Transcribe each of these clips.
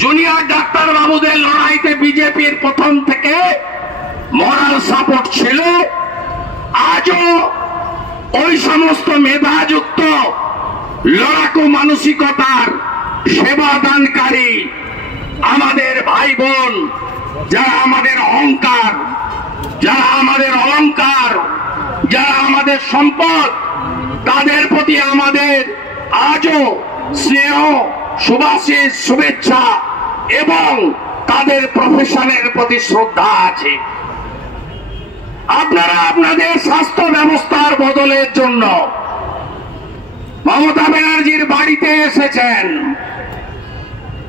Junior doctor বাবুদের লড়াইতে বিজেপির প্রথম থেকে মরাল সাপোর্ট ছিল। আজও ওই সমস্ত মেধাযুক্ত লড়াকু মানসিকতার সেবা দানকারী আমাদের ভাই বোন, যারা আমাদের অহংকার, যারা আমাদের অলংকার, যারা আমাদের সম্পদ, তাদের প্রতি আমাদের আজও স্নেহ, শুভাশিস, শুভেচ্ছা এবং তাদের প্রফেশনের প্রতি শ্রদ্ধা আছে। আপনারা আপনাদের স্বাস্থ্য ব্যবস্থার বদলের জন্য মমতা ব্যানার্জির বাড়িতে এসেছেন,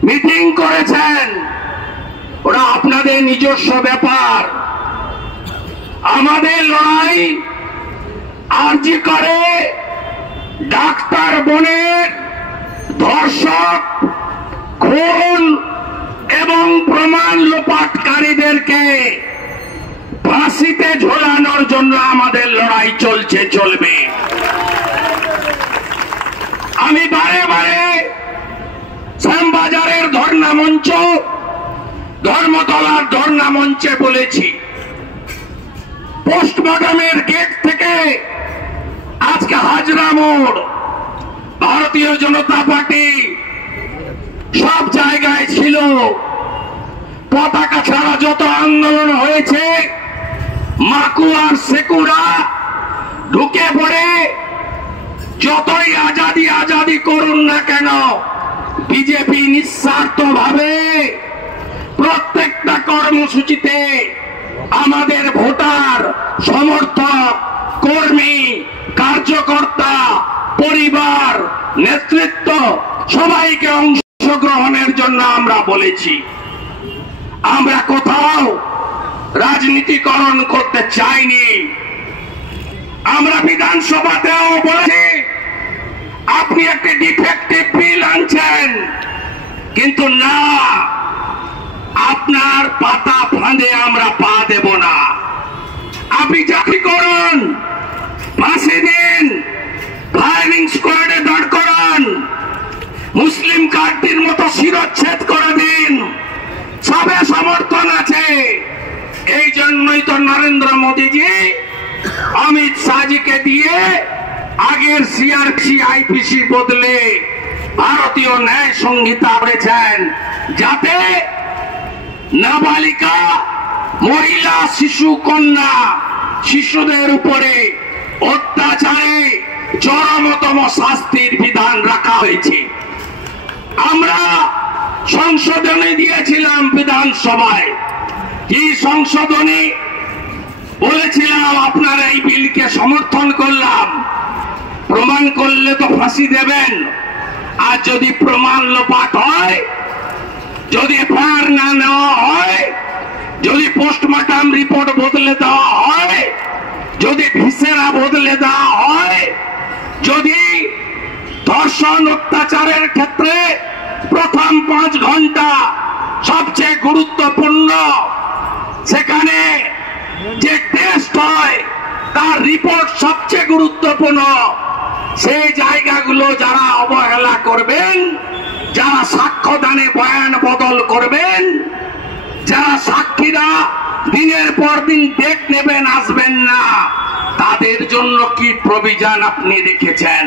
মিটিং করেছেন, ওরা আপনাদের নিজস্ব ব্যাপার। আমাদের লড়াই আরজি করে ডাক্তার বোনের ধর্ষক, খুন এবং প্রমাণ লোপাটকারীদেরকে ফাঁসিতে ঝোলানোর জন্য আমাদের লড়াই চলছে, চলবে। আমি বারে বারে শ্যামবাজারের ধর্ণা মঞ্চ, ধর্মতলার ধর্ণা মঞ্চে বলেছি, পোস্টমর্টমের গেট থেকে আজকে হাজরা মোড়, ভারতীয় জনতা পার্টি সব জায়গায় ছিল। পতাকা ছাড়া যত আন্দোলন হয়েছে, মাকুয়ার সেকুরা ঢুকে পড়ে যতই আজাদি আজাদি করুন না কেন, বিজেপি নিঃস্বার্থ ভাবে প্রত্যেকটা কর্মসূচিতে আমাদের ভোটার, সমর্থক, কর্মী, কার্যকর্তা, পরিবার, নেতৃত্ব সবাইকে অংশগ্রহণের জন্য আমরা বলেছি। আমরা কোথাও রাজনীতিকরণ করতে চাইনি। আমরা বিধানসভাতেও বলেছি, আপনি একটি ডিফেক্টিভ বিল আনছেন, কিন্তু না, আপনার পাতা ফাঁদে আমরা পা দেব না। আপনি চাকরি করুন, ফাঁসি দিন, ফায়ারিং স্কোয়াডে দাঁড় করান, মুসলিম কার্ডটির মতো শিরচ্ছেদ করে দিন, সবে সমর্থন আছে। এই জন্যই তো নরেন্দ্র মোদীজি অমিত শাহজিকে দিয়ে আগের সিআরপিসি আইপিসি বদলে ভারতীয় ন্যায় সংহিতা করেছেন, যাতে নাবালিকা, মহিলা, শিশু, কন্যা, শিশুদের উপরে অত্যাচারে চরমতম শাস্তির বিধান রাখা হয়েছে। আমরা সংশোধনী দিয়েছিলাম বিধানসভায়। কি সংশোধনী? বলেছিলাম আপনারা এই বিলকে সমর্থন করলাম, প্রমাণ করলে তো ফাঁসি দেবেন, আর যদি প্রমাণ লোপাট হয়, যদি এফআইআর না নেওয়া হয়, যদি পোস্টমর্টম রিপোর্ট বদলে দেওয়া হয়, যদি ভিসেরা বদলে দেওয়া হয়, যদি ধর্ষণ অত্যাচারের ক্ষেত্রে প্রথম 5 ঘন্টা সবচেয়ে গুরুত্বপূর্ণ, সেখানে যে টেস্ট হয় তার রিপোর্ট সবচেয়ে গুরুত্বপূর্ণ, সেই জায়গাগুলো যারা অবহেলা করবেন, যারা সাক্ষ্যদানে বয়ান বদল করবেন, যারা সাক্ষীরা দিনের পর দিন ডেট নেবেন, আসবেন না, তাদের জন্য কি প্রভিশন আপনি রেখেছেন?